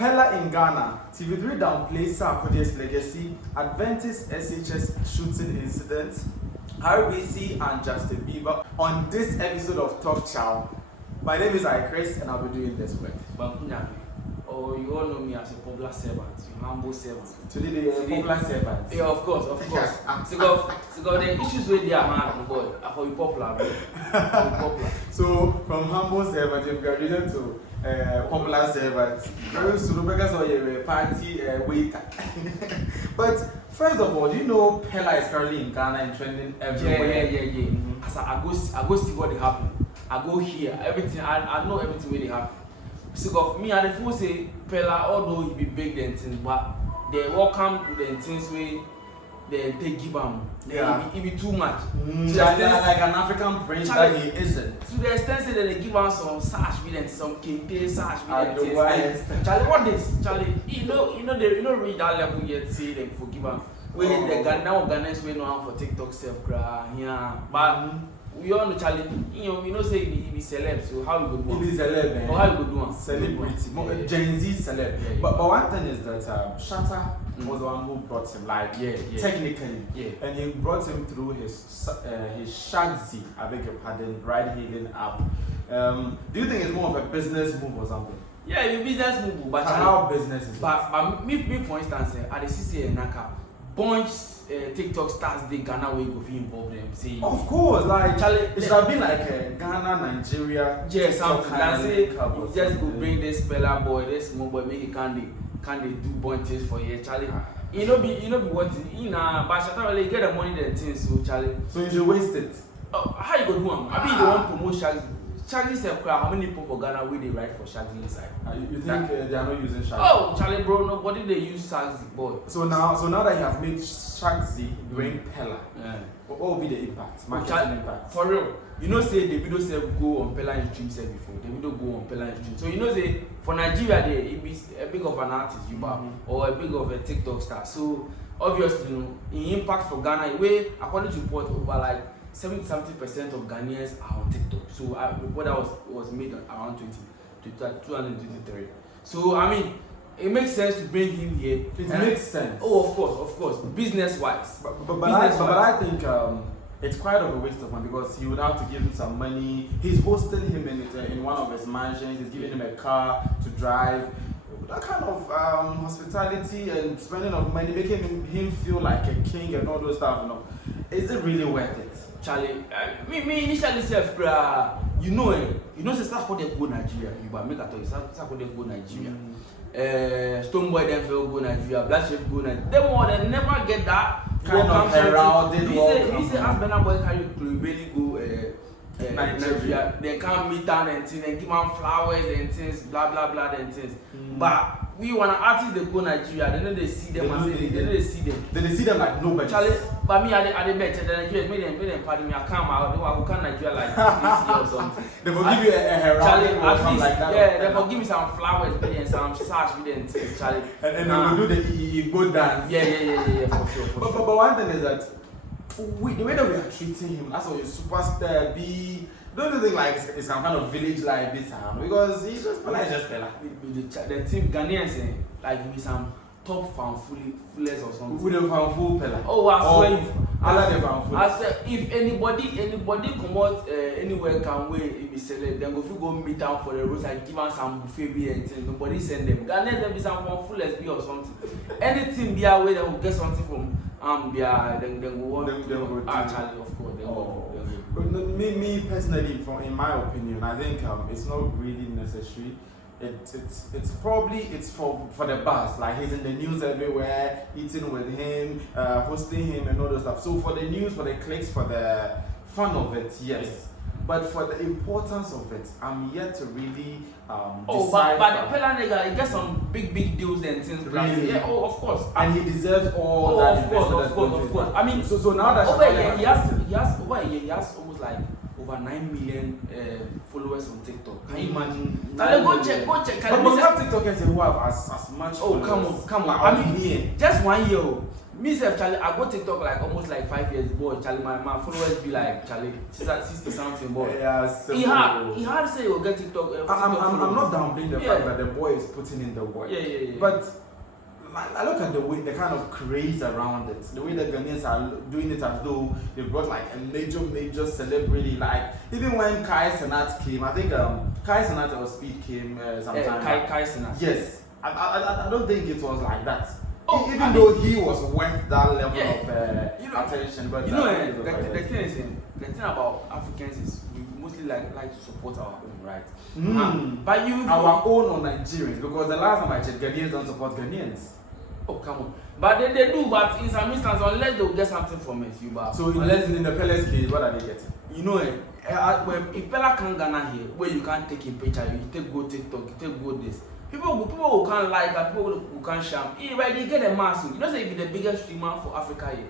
Peller in Ghana, TV3 downplays Sarkodie's legacy, Adventist SHS shooting incident, RBC and Justin Bieber on this episode of Talk Chaw. My name is Chris and I'll be doing this work. Oh, you all know me as a popular servant, a humble servant. Today they are popular servants. Yeah, of course. So the issues with their man, boy, I for you popular, bro. Popular. So from humble servant, you've graduated to popular servant. Very soon, because of your party waiter. But first of all, do you know Peller is currently in Ghana and trending everywhere? Yeah. As I go see what they happen. I go here, everything. I know everything where they happen. So me and the fool say Peller, although he be big than things, but they welcome to the things where they give him. Yeah, it be too much. Like an African prince that he isn't. To the extent that they give him some sash with some kente sash with Charlie, what this? Charlie, you know they don't reach that level yet. Say them forgive him. Where the Ghanaians we know for TikTok self cry, yeah, but. We all know Charlie, you know say he be celeb, so how you go do? He be celeb, man. Or how you go do? Celebrity, Gen Z celeb. Yeah. But one thing is that Shatta was the one who brought him, like technically, and he brought him through his Shagzy, I beg your pardon, ride-hailing app. Do you think it's more of a business move or something? Yeah, it's a business move, but how business is it? But me for instance, at the CCA Naka, bunch. TikTok stars they Ghana way go involve them. See, of course, like Charlie, it should have been like a Ghana, Nigeria. Yeah, something. Like say, you just go bring this Peller boy, this small boy, make it can they do bunches for you, Charlie. You know be what you know, but Shatta Wale get the money then things so Charlie. So you should waste it. Oh, how you go do them? I mean, they want promote Shagzy. Shagzy self crowd. How many people for Ghana will they write for Shagzy inside? You think they are not using Shagzy? Oh, Charlie, bro, nobody they use Shagzy, boy. So now that you have made Shagzy bring Peller, what will be the impact? Marketing impact. For real, you know, say the video self go on Peller in stream self before. The video go on Peller in stream. So you know, say for Nigeria, there it be a big of an artist, or a big of a TikTok star. So obviously, you know, in impact for Ghana, way according to report over like 70-something% of Ghanaians are on TikTok. So report that was made around 2023. So I mean, it makes sense to bring him here. It makes sense. Oh, of course, business-wise. But I think it's quite of a waste of money because he would have to give him some money. He's hosting him in one of his mansions. He's giving him a car to drive. That kind of hospitality and spending of money, making him feel like a king and all those stuff. You know, is it really worth it? Charlie, me initially self, you know, say Sarkodie go Nigeria. You but make a talk. Sarkodie go Nigeria. Stonebwoy them go Nigeria. Black Chef go Nigeria. They never get that kind of heralded. He say, as Burna Boy carry really go Nigeria. They come meet down and things, and give them flowers and things, blah blah blah and things. But we wanna artists they go Nigeria, then they see them and say they see them. Then they see them like nobody. Charlie, but me I the bet the Nigerians make them pardon me. I come out, they will come Nigeria like this year or something. They will give you a herald Charlie, or something like that. Yeah, they will give me some flowers and some sash with them things, Charlie. And they will do the Igbo dance. Yeah, for sure. But one thing is that the way that we are treating him, that's why he's superstar B. Don't you think like it's some kind of village like this, because he's just Peller. The team Ghanaians like with some top fanfullers or something. With the fanful Peller. Oh, I swear. I like the fanful. I swear, if anybody come out anywhere can wait if it's select, then go meet down for the roadside, give them some buffet beer and things. Nobody send them. Ghanaians them be some fanfullers beer or something. Anything be away, they will get something from then go want to Charlie, of course. But me personally, in my opinion, I think it's not really necessary. It's probably for the buzz, like he's in the news everywhere, eating with him, hosting him and all those stuff. So for the news, for the clicks, for the fun of it, yes. But for the importance of it, I'm yet to really decide. But the Peller nigga, he gets some big deals and things. Really? Yeah, of course. And he deserves all that. Of course. I mean, so now that he has almost like over 9 million followers on TikTok. Can you imagine? Go check. But we have TikTokers who have as much. Oh, come on. I mean, just 1 year. Me self, Charlie, I got TikTok like almost like 5 years. Boy, Charlie, my followers be like, Charlie, she's at 60 something. Boy, yeah, so he had to say he'll get TikTok. I'm not downplaying the fact that the boy is putting in the work. Yeah. But I look at the kind of craze around it, the way the Ghanaians are doing it as though they brought like a major celebrity. Like even when Kai Cenat came, I think Kai Cenat or Speed came sometime. Kai Cenat. Yes, I don't think it was like that. Even though he was worth that level of attention, but you know, the thing about Africans is we mostly like to support our own, right? But our own or Nigerians, because the last time I checked, Ghanaians don't support Ghanaians. Oh, come on. But they do, but in some instances, unless they'll get something from it, So unless in the Peller's case, what are they getting? You know, if Peller can't Ghana here, where you can't take a picture, you take go TikTok, you take go this. People who can't like that, people who can't sham. Right, they get a mass. You know, say be the biggest streamer for Africa here.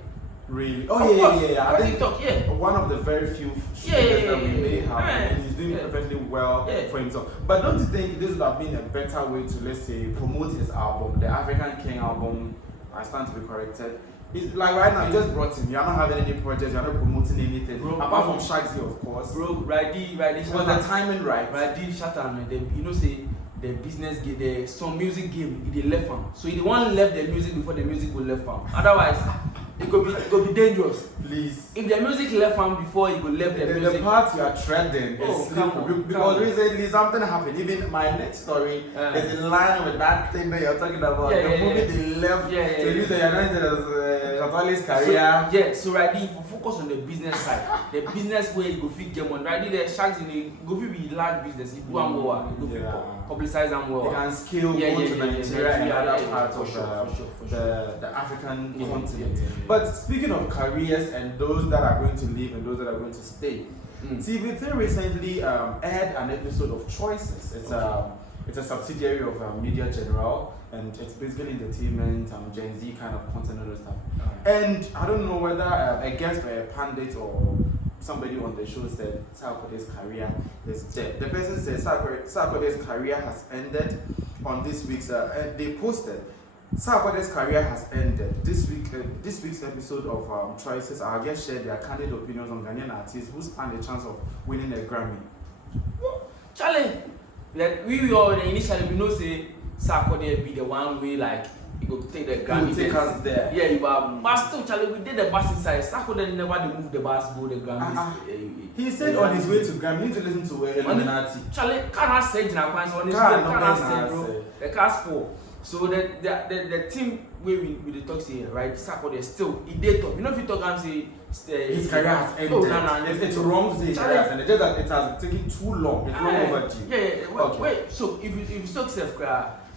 Really? Oh yeah. I think TikTok, one of the very few streamers that we may have, and he's doing perfectly well for himself. But don't you think this would have been a better way to, let's say, promote his album, the African King album? I stand to be corrected. It's like right now, you just brought him. You're not having any projects. You're not promoting anything. Apart from Shagsy, of course. Bro, Radi. Was the timing right? Radi, Shatta, man. You know, say the business game, some music game, they left him. So he the one left the music before the music will left him. Otherwise, it could be dangerous. Please. If the music left him before he could left the music. The part you are treading is slippery because recently something happened. Even my next story is in line with that thing that you're talking about. The movie they left. So you say you're not into Shatta Wale's career. So right, if you focus on the business side, the business where you go fit get money. Right, the Sharks in the go fit be large business. If you go and go fit publicize them well. They can scale go to Nigeria and other parts of the African continent. But speaking of careers and those that are going to leave and those that are going to stay, TV3 recently aired an episode of Choices. It's a subsidiary of Media General, and it's basically entertainment, Gen Z kind of content and stuff. And I don't know whether a guest or a pundit or somebody on the show said Sarkodie's career is dead. The person said Sarkodie's career has ended on this week's. They posted Sarkodie's career has ended. This week's episode of Choices, our guests shared their candid opinions on Ghanaian artists who stand a chance of winning a Grammy. Charlie, we all initially we know say Sarkodie be the one way like he go take the Grammy. Take us there. Yeah, but still, Charlie, we did the bus inside. Sarkodie never moved the bus go the Grammy. He said on his way to Grammy, you need to listen to Illuminati. Charlie, can't say on his way. Can't say, bro. The car's full. So the team where we talk here, right? Sarkodie still he did talk. You know if you talk and say his career has ended. No. It's wrong to say his career has ended. Just that it has taken too long. It's long overdue. Yeah. Wait. So if you talk self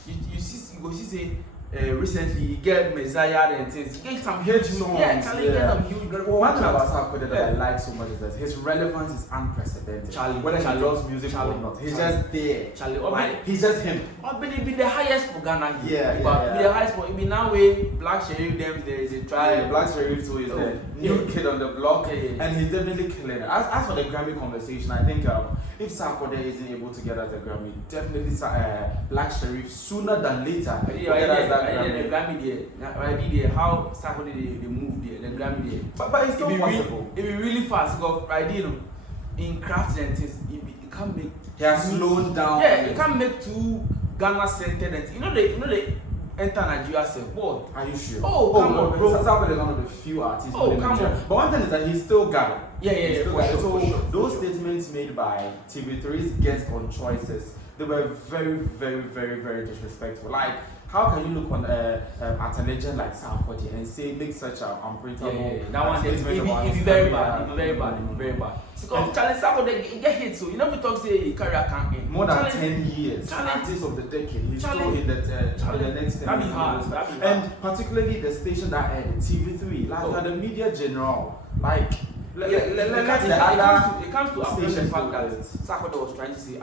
you see you go see say recently he get Messiah and things. He get some huge songs. Yeah, Charlie get some huge. One thing about Sarkodie that I like so much is that his relevance is unprecedented. Charlie, whether he loves music or not, he's just there. Charlie, he's just him. But be the highest for Ghana here. Yeah. Be the highest for. Be now way Black Sheriff them there is a try. Yeah, Black Sheriff too is the new kid on the block, and he's definitely killing it. As for the Grammy conversation, I think if Sarkodie isn't able to get us a Grammy, definitely Black Sheriff sooner than later. The Grammy there, how Sarkodie they move there, the Grammy there. But it's still possible. It be really fast because in crafts and things, it can't make. He has slowed down. Yeah, it can't make two Ghana centered and you know they enter Nigeria say, what? Are you sure? Oh, come on, bro. Sarkodie is one of the few artists in Nigeria. But one thing is that he's still got it. Yeah. So those statements made by TV3's guest on Choices, they were very, very, very, very disrespectful. Like, how can you look on at a legend like Sarkodie and say make such an unprintable that one statement about it be very bad. So Charlie Sarkodie get hit, so you know we talk say his career can't end. More than 10 years. Artist of the decade. He's still in the next 10 years. That'd be hard. And particularly the station that aired TV3, like the Media General, like it comes to appreciate the fact that Sarkodie was trying to say,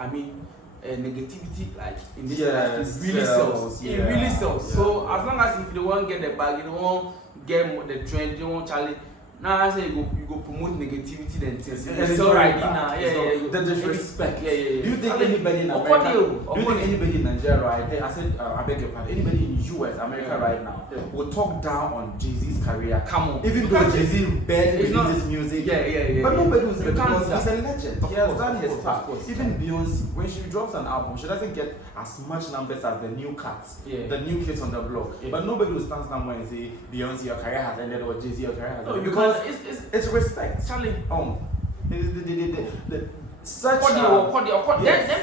negativity like in this life really sells. It really sells. So as long as if they won't get the bag, they won't get the trend, they won't Charlie. Now I say you go promote negativity then things. It's so right bad. now. The disrespect. Yeah. Do you think anybody in America? Do you think anybody in Nigeria right? Hey, I said I beg your pardon. Anybody in US, America right now will talk down on Jay-Z's career. Come on. Even though Jay-Z barely releases music. Yeah. But nobody will say because he's a legend. He has done his Of part. course. Even Beyonce, when she drops an album, she doesn't get as much numbers as the new cats, the new kids on the block. But nobody will stand somewhere and say Beyonce, your career has ended, or Jay-Z, your career has ended. Because it's respect. Charlie. Such then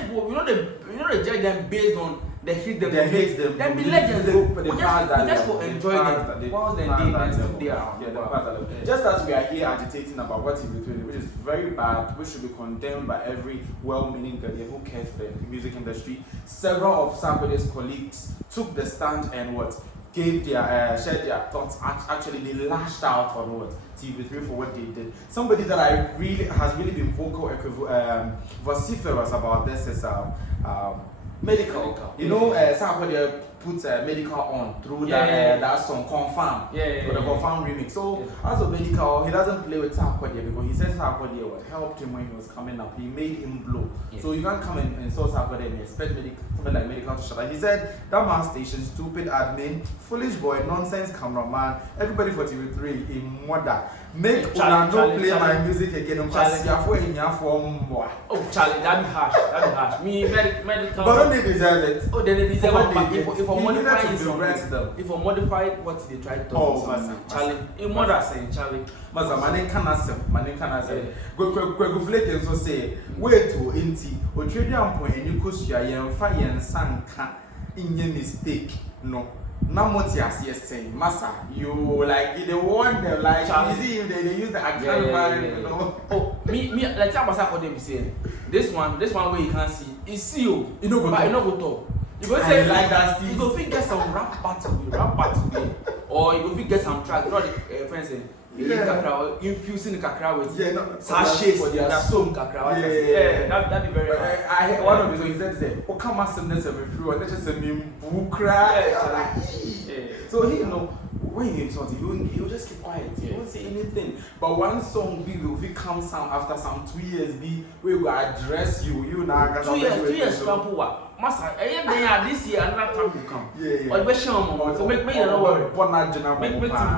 you know the judge them based on the hit them. They hate them. Then be legends. Just for enjoying it. Once they did, just as we are here agitating about what TV3, which is very bad, which should be condemned by every well-meaning Ghanaian who cares for the music industry. Several of Sarkodie's colleagues took the stand and gave their shared their thoughts. Actually, they lashed out on TV3 for what they did. Somebody that has really been vocal, vociferous about this is medical. You know, Sarkodie put medical on through that song Confirm, the Confirm remix. So as a medical, he doesn't play with Sarkodie because he says Sarkodie helped him when he was coming up. He made him blow. So you can't come and insult Sarkodie and expect something like medical to shut up. He said that man station, stupid admin, foolish boy, nonsense cameraman, everybody for TV3 in mother. Make una no play my music again. Oh, Charlie, that be harsh. Me medical. But don't they deserve it? Oh, they deserve it. If I modify what they try to do, Charlie, in mother saying Charlie. Masa mane kana say. Go flake and so say. Wait to inti. O trade am point and you kusua yemfa yensanka inye mistake. No. Now what you are saying, Massa, you like the one they like easy if they use the account value, you know. Oh, me like that was what they saying. This one where you can't see is see you. You know but you know go talk. You go say like that. You go fit get some rap battle there, or you go fit get some track. You know the friends say. Infusing the kakra with sachets for their soul kakra. That'd be very hard. I heard one of his own said, "Oh, come on, send this every few, and let's just send me cry." So he, when he insults you, he'll just keep quiet. He won't say anything. But one song will come sound after some 2 years, we will address you. You now 2 years, Pampuwa. Master, this year another time will come. But we show so make them not worry.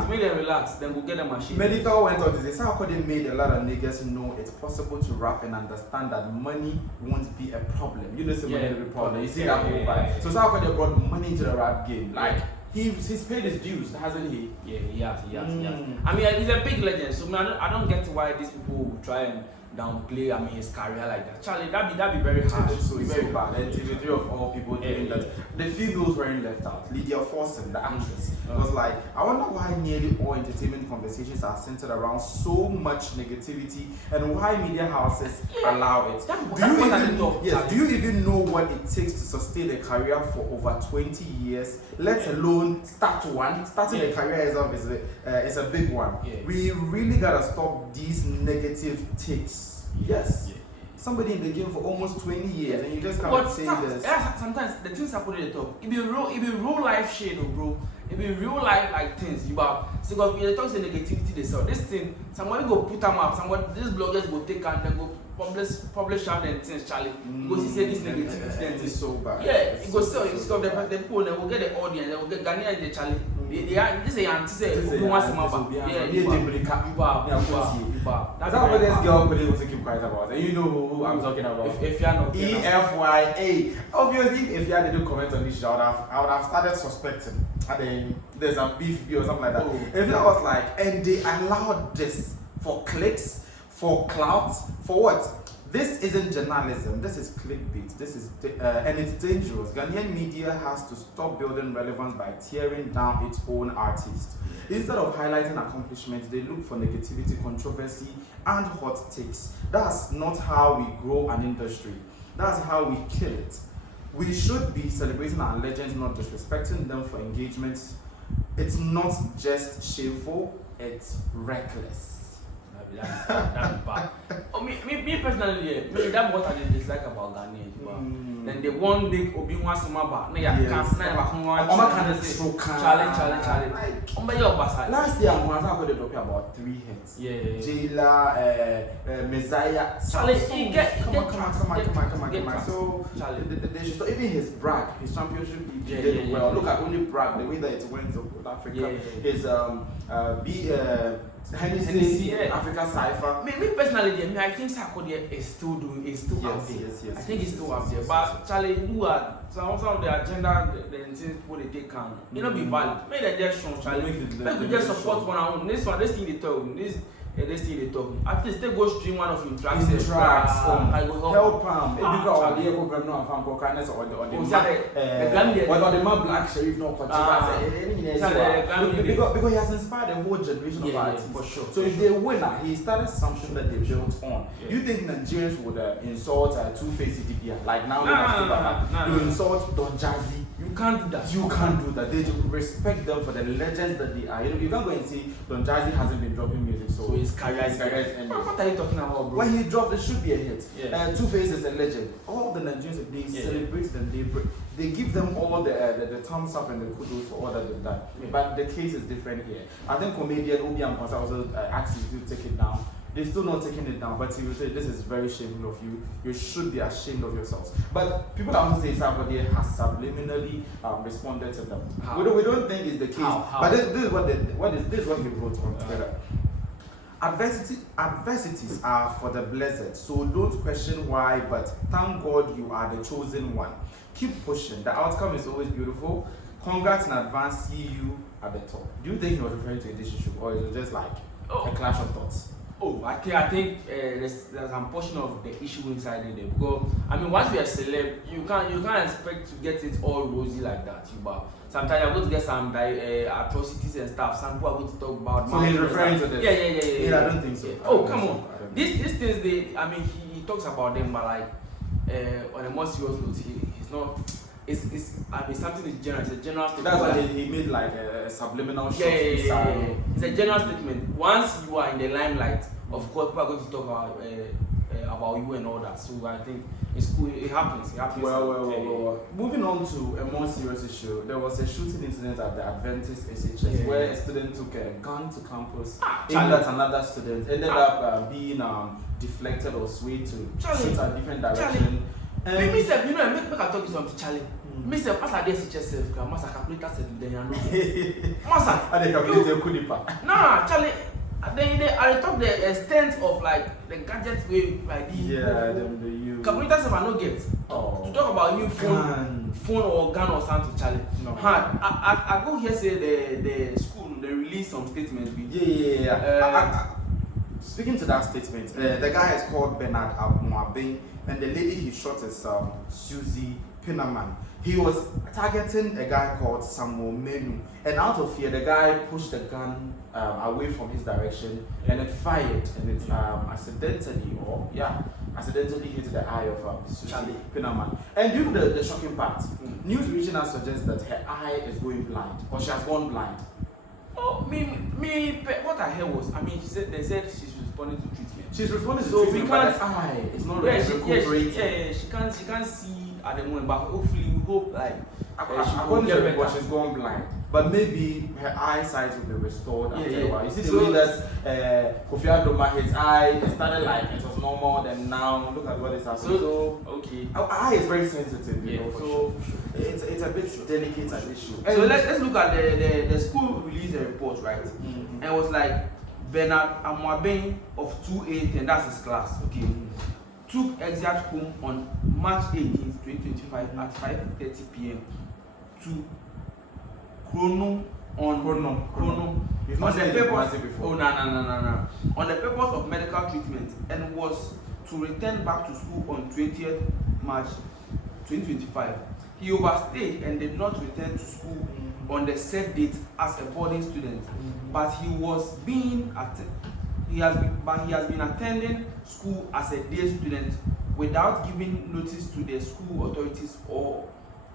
Make them relax. Then we'll get the machine. Medical went on to say, Sarkodie made a lot of niggas know it's possible to rap and understand that money won't be a problem. You know, money will be a problem. You see that whole vibe. So Sarkodie brought money into the rap game. Like he's paid his dues, hasn't he? Yeah, he has. I mean, he's a big legend. So I don't get why these people will try and downplay his career like that. Charlie, that'd be very hard. So very bad. And TV3 of all people doing that. The females weren't left out. Lydia Forsen, the actress, was like, I wonder why nearly all entertainment conversations are centered around so much negativity and why media houses allow it. Do you even know what it takes to sustain a career for over 20 years, let alone start one? Starting a career itself is a big one. We really gotta stop these negative takes. Yes. Somebody in the game for almost 20 years and you just can't say this. Sometimes the things I put in the top. It be real life shit, bro. It be real life like things. You about so they talk say negativity they sell. This thing, somebody go put them up, these bloggers go take and then go publish out and things, Charlie. Because he said this negativity and it's so bad. Yeah, it goes sell, it's got the people, they will get the audience, they will get Ghanaian and Charlie. They are this is anti who wants them up. That's how this girl could able to keep quiet about it. You know who I'm talking about. If you're not EFYA. Obviously, if you had to comment on this, I would have started suspecting. And then there's a beef or something like that. If I was like, and they allowed this for clicks, for clout, for what? This isn't journalism. This is clickbait. This is and it's dangerous. Ghanaian media has to stop building relevance by tearing down its own artists. Instead of highlighting accomplishments, they look for negativity, controversy, and hot takes. That's not how we grow an industry. That's how we kill it. We should be celebrating our legends, not disrespecting them for engagements. It's not just shameful, it's reckless. that bad. Oh, me personally, yeah, me that's what I dislike about Ghanaians. Then they one big Obi Wasimaba, na ya can't na ya challenge. Last year, I'm talking about 3 hits. Yeah. Jayla, Messiah. Come on. So they should stop. Even his brag, his championship, he did well. Look at only brag, the way that it went to Africa. His Hennessy, Africa Cypher. Me personally, I think Sarkodie is still out there. Yes. I think it's still out there. But Charlie, who are some of the agenda, the things what they take can, you know, be valid. Maybe they just show Charlie. Maybe just support one on this thing they talk. This thing they talk. At least they go stream one of him tracks. I will help him. Because the program no fan for kindness or the black sheriff no because he has inspired a whole generation of artists. For sure. So if they win, he started something that they built on. Do you think Nigerians would insult Two-Face DPR like now? You insult Don Jazzy. You can't do that. You can't do that. They respect them for the legends that they are. You can't go and see Don Jazzy hasn't been dropping music, so his career is ending. What are you talking about, bro? When he dropped, it should be a hit. Yeah. Two-Face is a legend. All the Nigerians, they celebrate them. They give them all the thumbs up and the kudos for all that they've done. But the case is different here. I think comedian Obi and Kwasa also asked you to take it down. They're still not taking it down, but he will say this is very shameful of you. You should be ashamed of yourselves. But people are also saying somebody has subliminally responded to them. How? We don't think it's the case. How? But this is what he wrote on Twitter. Adversities are for the blessed, so don't question why, but thank God you are the chosen one. Keep pushing. The outcome is always beautiful. Congrats in advance. See you at the top. Do you think he was referring to a issue, or is it just like a clash of thoughts? Oh, I think there's some portion of the issue inside there because I mean once you are celeb, you can't expect to get it all rosy like that. But sometimes you're going to get some atrocities and stuff. Some people are going to talk about. So he's referring to this. Yeah. I don't think so. Yeah. Oh, come on. These things he talks about them, but like on a more serious note, he's not. It's something is general. It's a general statement. That's why he made like a subliminal shot. Yeah. It's a general statement. Once you are in the limelight, of course, people are going to talk about you and all that. So I think it's cool. It happens. Well. Moving on to a more serious issue, there was a shooting incident at the Adventist SHS where a student took a gun to campus, aimed at another student, ended up being deflected or swayed to shoot a different direction. Me say, you know, make I talk to something, Charlie. Me say, as I dey SHS, masa calculator said then you know. Masa, and they calculate kudipa. Nah, Charlie. I talk the extent of like the gadgets way like the calculators if I no get. To talk about new phone or gun or something, Charlie. No. I go here say the school they release some statements. Speaking to that statement, the guy is called Bernard Abuabin, and the lady he shot is Susie Pinaman. He was targeting a guy called Samuel Menu, and out of fear, the guy pushed the gun away from his direction, and it fired, and it accidentally hit the eye of Susie Pinaman. And due to the shocking part, news reaching us suggests that her eye is going blind, or she has gone blind. Oh, what I heard was, they said she's responding to treatment. She's responding to so treatment, we can't. But eye, it's not recuperating. She can't see at the moment, but hopefully we hope like according to what she's gone blind. But maybe her eyesight will be restored after a while. You see the way that Kofi Adoma, his eye started like it was normal, then now look at what is happening. So okay, our eye is very sensitive, you know, for so sure. It's a bit delicate an issue. So let's look at the school released a report, right? And it was like Bernard Amuabeng of 2A10, that's his class, okay, took exit home on March 18, 2025 at 5:30 p.m. to Chrono. You've not said it before. Oh, no. On the purpose of medical treatment, and was to return back to school on 20th March 2025. He overstayed and did not return to school on the said date as a boarding student, but he has been attending school as a day student without giving notice to the school authorities or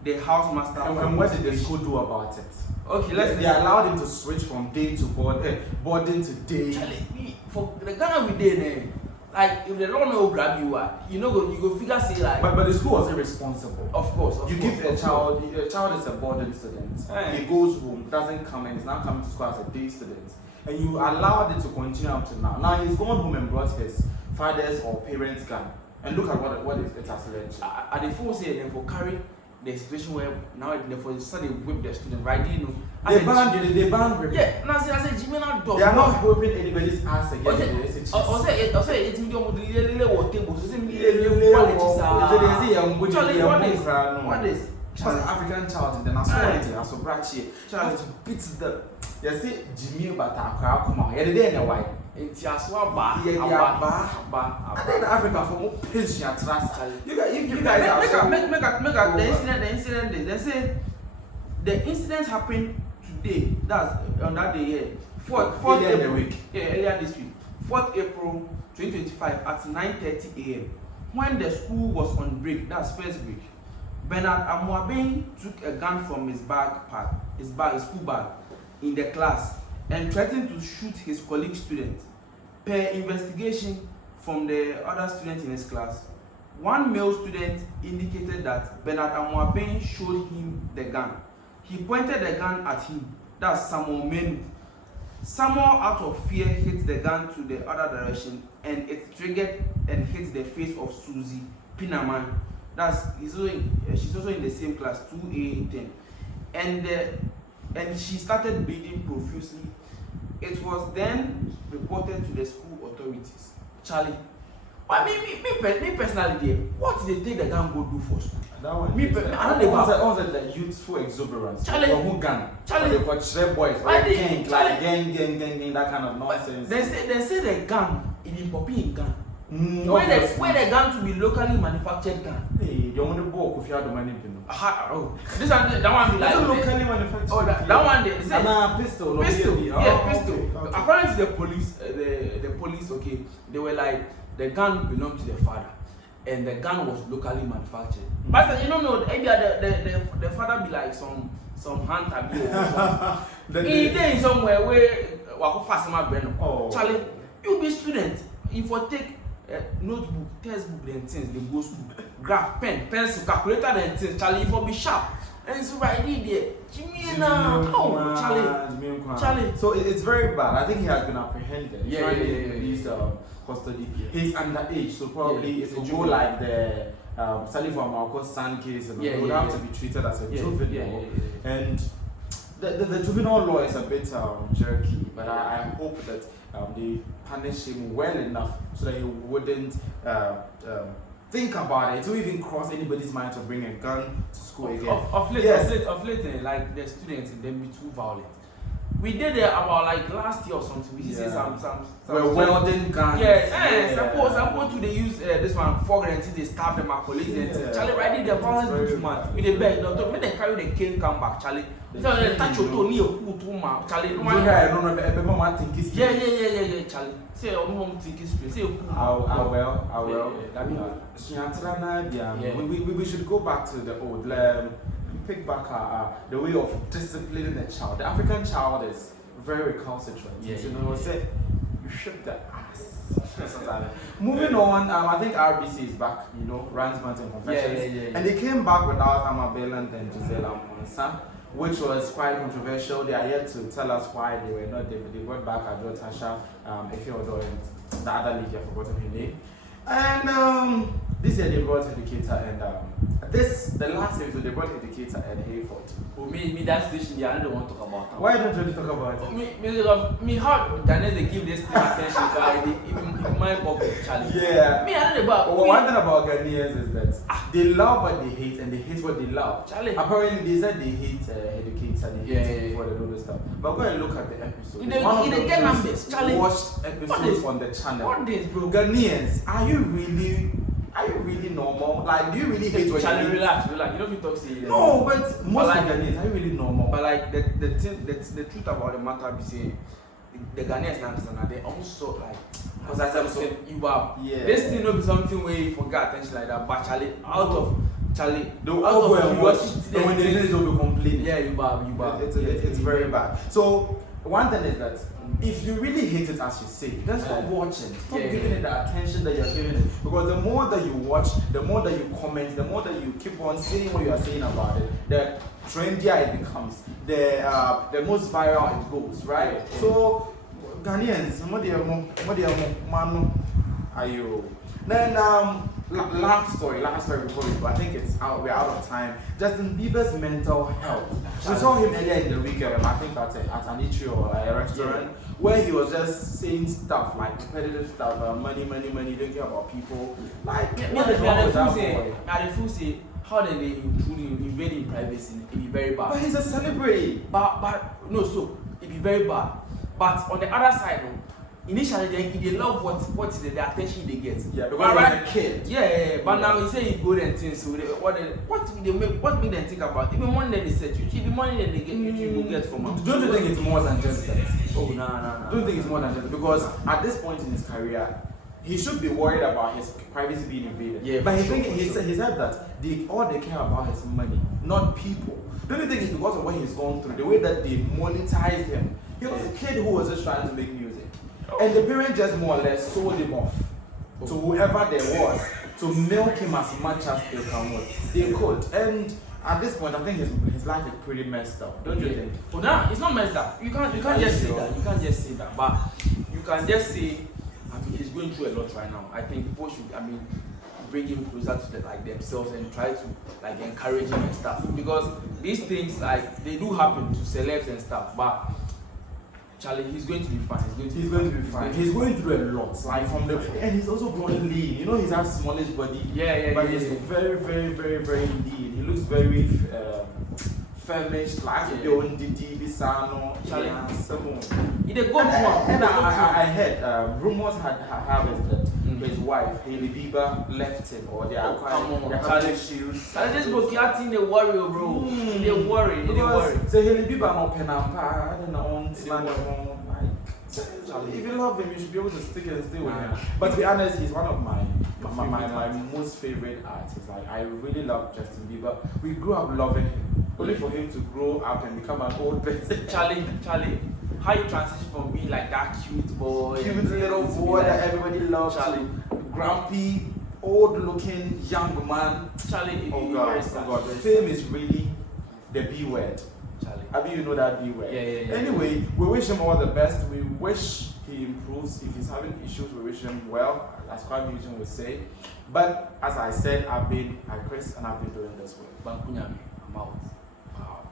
the housemaster. And what did the school do about it? Okay, they allowed him to switch from day to boarding to day. Charlie, for the Ghana we did, like if they don't know grab you, you go figure say like. But the school was irresponsible. Of course. You give a child is a boarding student. He goes home, doesn't come, and he's now coming to school as a day student. And you allowed it to continue up to now. Now he's gone home and brought his father's or parents' gun. And look at what it has led to. At the force here, then for carry the situation where now they for study whip the student, right? You know, they ban whipping. Yeah, now I say Jimmy not dog. They are not whipping anybody's ass again. I say it's me what table. What is? Child, African child in the nationality, as a brachi, child to beat them. You see, Jimmy, but I come on, you're there in a white. It's just what bar. And then Africa for more patient trust. You guys are the incident. They say the incident happened today. That's on that day here. 4th April. Week. Yeah, earlier this week. 4th April 2025 at 9:30 a.m. When the school was on break, that's first break. Bernard Amoabeng took a gun from his school bag in the class and threatened to shoot his colleague student. Per investigation from the other students in his class, one male student indicated that Bernard Amoabeng showed him the gun. He pointed the gun at him, that's Samuel Menu. Samuel, out of fear, hit the gun to the other direction and it triggered and hit the face of Susie Pinaman. She's also in the same class, 2A10. And she started bleeding profusely. It was then reported to the school authorities. Charlie, I mean, me personally, what did they take the gun go do for school? That one. Was the youthful exuberance. Charlie, who gun? Charlie, they got shred boys, gang, that kind of nonsense. They say the gun in popping gun. Where the gun to be locally manufactured gun. Hey, you want to book if you have the money, you know. That one be like locally manufactured. Oh, that one they say pistol. Pistol. Yeah, pistol. Okay. According to the police, the police, okay, they were like the gun belonged to the father, and the gun was locally manufactured. Mm-hmm. But you don't know, maybe the father be like some hunter be or something. In somewhere where wako fast my brain. Oh. Charlie, you be student. If you take notebook, textbook, and things, they go school. Graph, pen, pencil, calculator, and things. Charlie, if you be sharp. And so right there, Charlie. So it's very bad. I think he has been apprehended. He's custody. Yeah. He's underage, so probably it will go like the Salifu Amarko's son case, and he would have to be treated as a juvenile. And the juvenile law is a bit jerky, but I hope that they punish him well enough so that he wouldn't think about it, to even cross anybody's mind to bring a gun to school again. Of late, like the students, them be too violent. We did it about like last year or something. We just say some welding guns. Suppose to they use this one for until they stab them colleagues and Charlie right there the violence too much. We dey beg doctor when they carry the cane come back, Charlie. So they touch your toe near who too much, Charlie. Yeah, Charlie. Say mom think it straight. Say I will. We should go back to the old pick back the way of disciplining a child. The African child is very recalcitrant. Say you shook the ass. Moving on, I think RBC is back, Rand's Mountain Confessions. And they came back without Amabeland and Giselle Amonsa, which was quite controversial. They are yet to tell us why they were not there. They brought back Adjo Tasha, Heaford, and the other lady, I've forgotten her name. And this year they brought Headucator, and the last episode they brought Headucator and Hayford. Oh, me that station, I don't want to talk about. Why don't you talk about it? Me how Ghanaians they give this thing attention in my pocket, Charlie. Yeah. Me I don't know about. One thing about Ghanaians is that they love what they hate and they hate what they love. Charlie. Apparently they said they hate Headucator and they hate before they do this stuff. But go and look at the episode. They get numbers, Charlie. Watched episodes on the channel. What is, bro? Ghanaians, are you really normal? Like, do you really hate what Charlie, you hate? relax. You don't be talking. No, but most Ghanaians, are you really normal? But like the truth about the matter be saying, the Ghanaians understand they also like, because as I said, you are. Yeah. This thing will be something where you forget attention like that. But Charlie, out of Charlie, they'll all go and watch. And when they finish, they'll be complaining. Yeah, you bad. It's very bad. So one thing is that if you really hate it as you say, then stop watching. Stop giving it the attention that you're giving it. Because the more that you watch, the more that you comment, the more that you keep on saying what you are saying about it, the trendier it becomes, the most viral it goes, right? So Ghanaians, then last story before we go. I think we're out of time. Justin Bieber's mental health. We saw him earlier in the week, I think at an eatery or a restaurant, where he was just saying stuff like repetitive stuff, money, don't care about people. Like, what is wrong with that boy? I say, how did they invade in privacy? It be very bad. But he's a celebrity. But no, so it be very bad. But on the other side, initially they love what is the attention they get. Yeah, because he's a kid. Yeah. But now he say he good and things. So what make them think about? Even money that they set you, even money that they get, you will get from them. Don't you think it's more than just that? Oh no. Don't think it's more than just because at this point in his career, he should be worried about his privacy being invaded. Yeah, but he said that all they care about is money, not people. Don't you think it's because of what he's gone through, the way that they monetized him? He was a kid who was just trying to make music. And the parents just more or less sold him off to whoever there was to milk him as much as they could. And at this point, I think his life is pretty messed up. Don't you think? Oh, no, it's not messed up. You can't just say that. You can't just say that. But you can just say, he's going through a lot right now. I think people should, bring him closer to themselves and try to encourage him and stuff. Because these things they do happen to celebs and stuff. But Charlie, he's going to be fine. He's going to be fine. He's going through a lot. And he's also growing lean. You know, he's a smallish body. But he's very, very, very, very lean. He looks very famished, like the own Didi, Bisano, Charlie. And I heard rumors had it that his wife, Hailey Bieber, left him, or they are having issues. I just look at the warrior, bro. They worry. So Hailey Bieber no pen and pad and on if you love him, you should be able to stick and stay with him. But to be honest, he's one of my most favorite artists. I really love Justin Bieber. We grew up loving him, only for him to grow up and become an old person. Charlie, how you transition from being like that cute little boy that everybody loves, Charlie, grumpy, old-looking young man. Charlie, oh God, fame is really the B word. Charlie, you know that B word. Yeah. Anyway, we wish him all the best. We wish he improves. If he's having issues, we wish him well, as Kwame Eugene would say. But as I said, I've been Chris, and I've been doing this way. Bankunyami, I'm out. Wow.